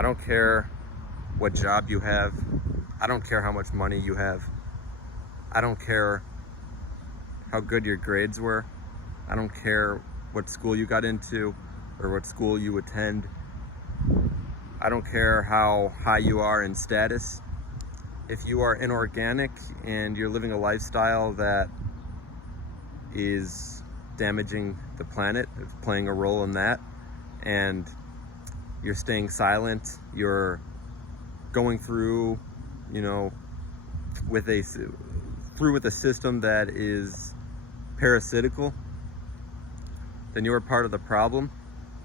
I don't care what job you have. I don't care how much money you have. I don't care how good your grades were. I don't care what school you got into or what school you attend. I don't care how high you are in status. If you are inorganic and you're living a lifestyle that is damaging the planet, it's playing a role in that, and you're staying silent, you're going through, with a system that is parasitical, then you're part of the problem.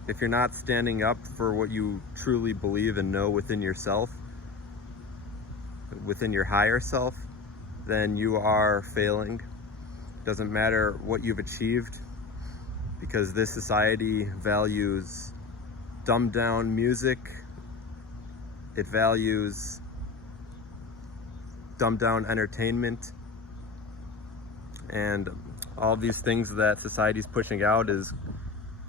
If you're not standing up for what you truly believe and know within yourself, within your higher self, then you are failing. Doesn't matter what you've achieved, because this society values dumbed down music. It values dumbed down entertainment, and all these things that society's pushing out is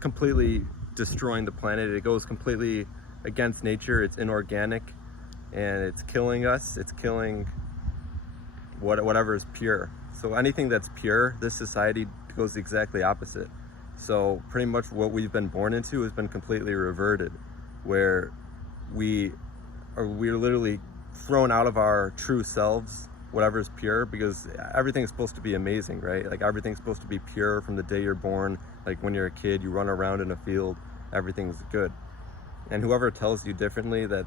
completely destroying the planet. It goes completely against nature. It's inorganic, and it's killing us. It's killing whatever is pure. So anything that's pure, this society goes exactly opposite. So pretty much what we've been born into has been completely reverted, where we're literally thrown out of our true selves, whatever is pure, because everything's supposed to be amazing, right? Like everything's supposed to be pure from the day you're born. Like when you're a kid, you run around in a field, everything's good. And whoever tells you differently that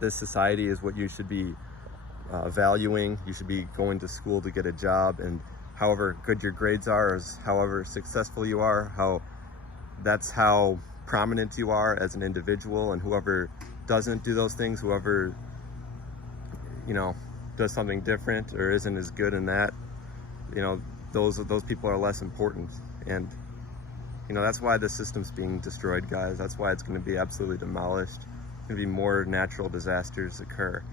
this society is what you should be valuing, you should be going to school to get a job, and however good your grades are, is however successful you are, that's how prominent you are as an individual. And whoever doesn't do those things, whoever does something different or isn't as good in that, those people are less important. And that's why the system's being destroyed, guys. That's why it's going to be absolutely demolished. Going to be more natural disasters occur.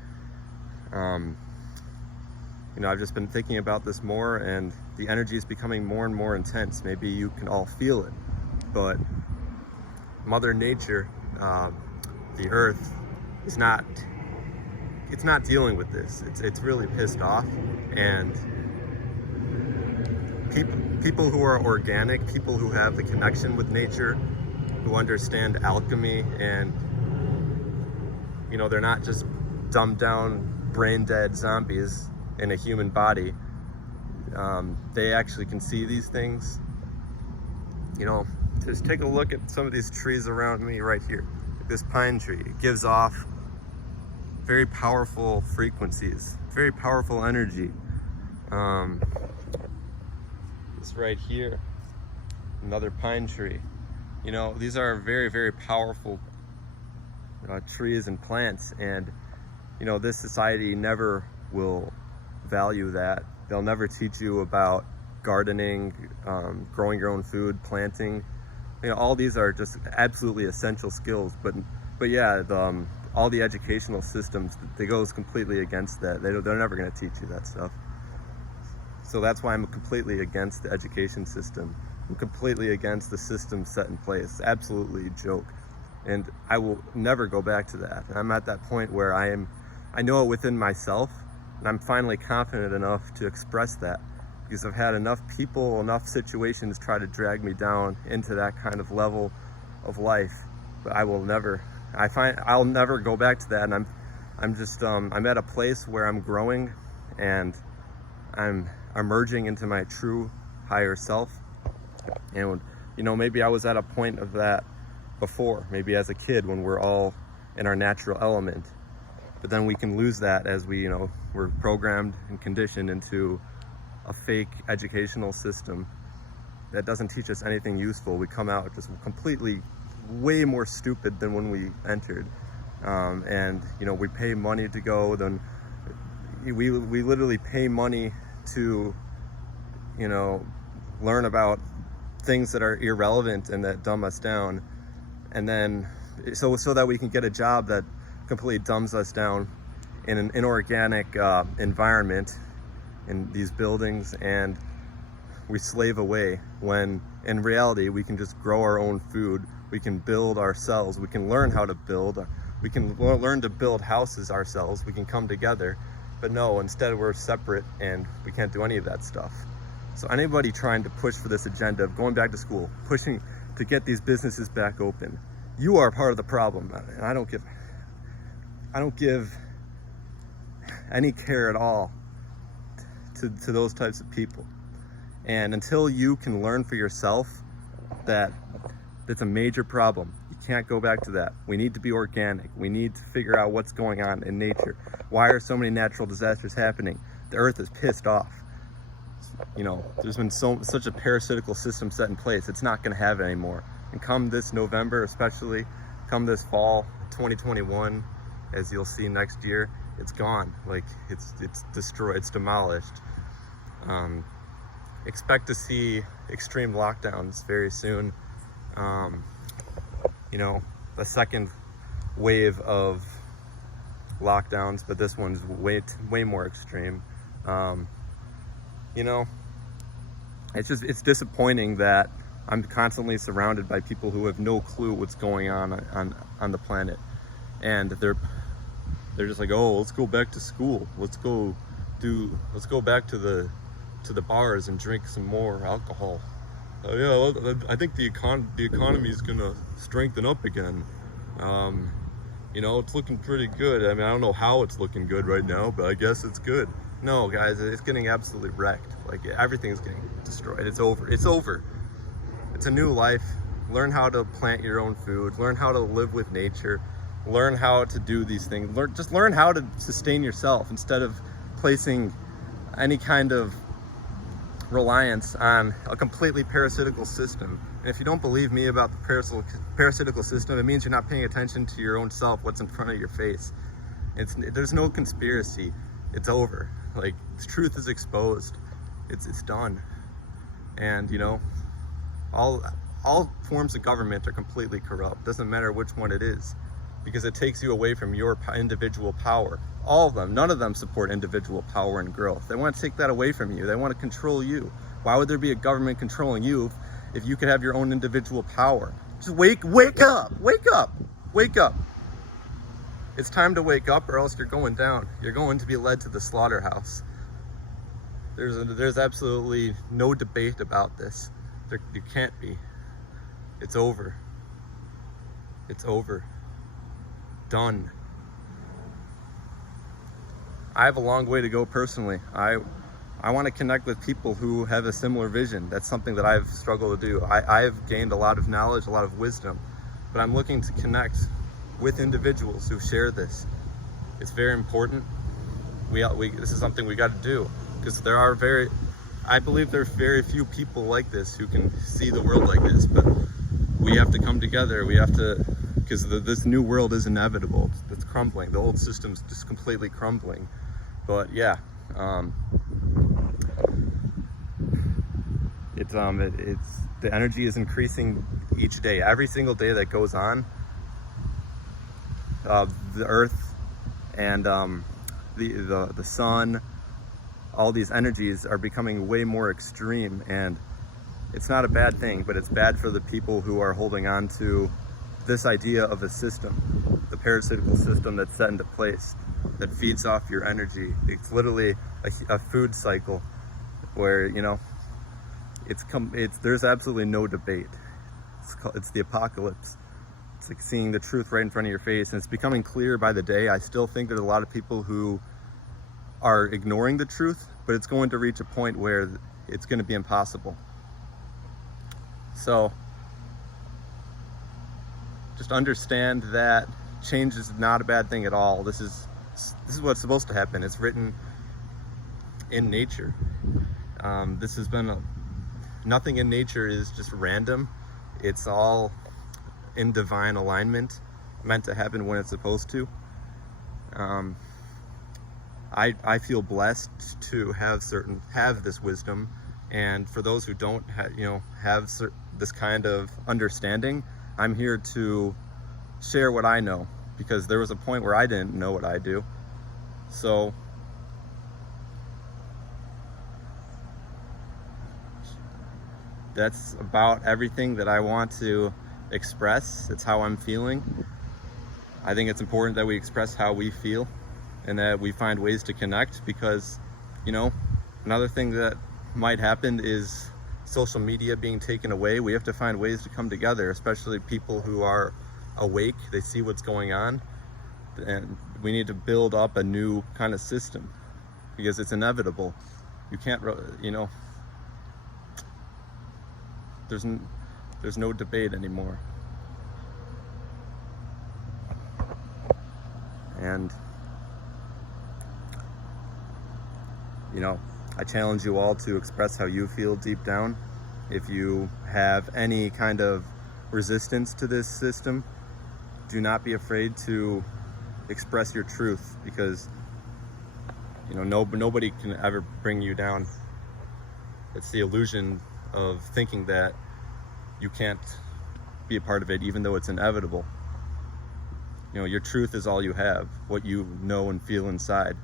I've just been thinking about this more, and the energy is becoming more and more intense. Maybe you can all feel it, but Mother Nature, the Earth, it's not dealing with this. It's really pissed off, and people who are organic, people who have the connection with nature, who understand alchemy, and they're not just dumbed down, brain dead zombies in a human body. They actually can see these things. Just take a look at some of these trees around me right here. This pine tree, it gives off very powerful frequencies, very powerful energy. This right here, another pine tree. These are very, very powerful trees and plants, and this society never will value that. They'll never teach you about gardening, growing your own food, planting. All these are just absolutely essential skills, but yeah, all the educational systems, they goes completely against that. They're never going to teach you that stuff. So that's why I'm completely against the education system. I'm completely against the system set in place. It's absolutely a joke, and I will never go back to that. And I'm at that point where I know it within myself, and I'm finally confident enough to express that, because I've had enough people, enough situations try to drag me down into that kind of level of life. But I'll never go back to that. And I'm at a place where I'm growing, and I'm emerging into my true higher self. And maybe I was at a point of that before, maybe as a kid when we're all in our natural element. But then we can lose that as we're programmed and conditioned into a fake educational system that doesn't teach us anything useful. We come out just completely way more stupid than when we entered. And we pay money to go, then we literally pay money to learn about things that are irrelevant and that dumb us down, and then so that we can get a job that completely dumbs us down in an inorganic environment in these buildings, and we slave away, when in reality we can just grow our own food, we can build ourselves, we can learn how to build, We can learn to build houses ourselves. We can come together. But no, instead we're separate and we can't do any of that stuff. So anybody trying to push for this agenda of going back to school, pushing to get these businesses back open, you are part of the problem. And I don't give any care at all to those types of people. And until you can learn for yourself that that's a major problem, you can't go back to that. We need to be organic. We need to figure out what's going on in nature. Why are so many natural disasters happening? The earth is pissed off. You know, there's been such a parasitical system set in place. It's not going to have it anymore. And come this November, especially come this fall 2021, as you'll see next year, it's gone. Like it's destroyed, it's demolished. Expect to see extreme lockdowns very soon. You know, a second wave of lockdowns, but this one's way more extreme. You know, it's disappointing that I'm constantly surrounded by people who have no clue what's going on the planet, and they're just like, oh, let's go back to school, let's go back to the bars and drink some more alcohol. Yeah, I think the economy is gonna strengthen up again. You know, it's looking pretty good. I mean, I don't know how it's looking good right now, but I guess it's good. No, guys, it's getting absolutely wrecked. Like, everything's getting destroyed. It's over. It's over. It's a new life. Learn how to plant your own food. Learn how to live with nature. Learn how to do these things. Just learn how to sustain yourself instead of placing any kind of reliance on a completely parasitical system. And if you don't believe me about the parasitical system, it means you're not paying attention to your own self, what's in front of your face. There's no conspiracy. It's over. Like, the truth is exposed. It's done. And you know, all forms of government are completely corrupt. Doesn't matter which one it is, because it takes you away from your individual power. All of them, none of them support individual power and growth. They want to take that away from you. They want to control you. Why would there be a government controlling you if you could have your own individual power? Just wake up, wake up, wake up. It's time to wake up, or else you're going down. You're going to be led to the slaughterhouse. There's absolutely no debate about this. You can't be. It's over. It's over. Done. I have a long way to go personally. I want to connect with people who have a similar vision. That's something that I've struggled to do. I've gained a lot of knowledge, a lot of wisdom, but I'm looking to connect with individuals who share this. It's very important. This is something we got to do, because I believe there are very few people like this who can see the world like this, but we have to come together. We have to, because this new world is inevitable. It's crumbling. The old system's just completely crumbling. But yeah, it's the energy is increasing each day. Every single day that goes on, the earth and the sun, all these energies are becoming way more extreme, and it's not a bad thing, but it's bad for the people who are holding on to this idea of a system, the parasitical system that's set into place, that feeds off your energy. It's literally a food cycle where, you know, there's absolutely no debate. It's the apocalypse. It's like seeing the truth right in front of your face, and it's becoming clearer by the day. I still think there's a lot of people who are ignoring the truth, but it's going to reach a point where it's going to be impossible. So just understand that change is not a bad thing at all. This is what's supposed to happen. It's written in nature. This has been nothing in nature is just random. It's all in divine alignment, meant to happen when it's supposed to. I feel blessed to have this wisdom, and for those who don't have this kind of understanding, I'm here to share what I know, because there was a point where I didn't know what I do. So that's about everything that I want to express. It's how I'm feeling. I think it's important that we express how we feel and that we find ways to connect, because, you know, another thing that might happen is social media being taken away. We have to find ways to come together, especially people who are awake. They see what's going on, and we need to build up a new kind of system, because it's inevitable. You can't, you know, there's no debate anymore. And, you know, I challenge you all to express how you feel deep down. If you have any kind of resistance to this system, do not be afraid to express your truth, because, you know, nobody can ever bring you down. It's the illusion of thinking that you can't be a part of it, even though it's inevitable. You know, your truth is all you have, what you know and feel inside,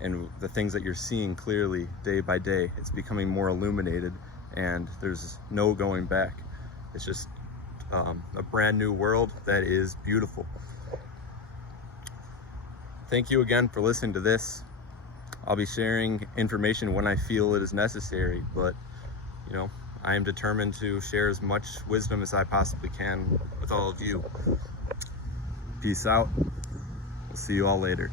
and the things that you're seeing clearly day by day. It's becoming more illuminated, and there's no going back. It's just a brand new world that is beautiful. Thank you again for listening to this. I'll be sharing information when I feel it is necessary, but, you know, I am determined to share as much wisdom as I possibly can with all of you. Peace out. We'll see you all later.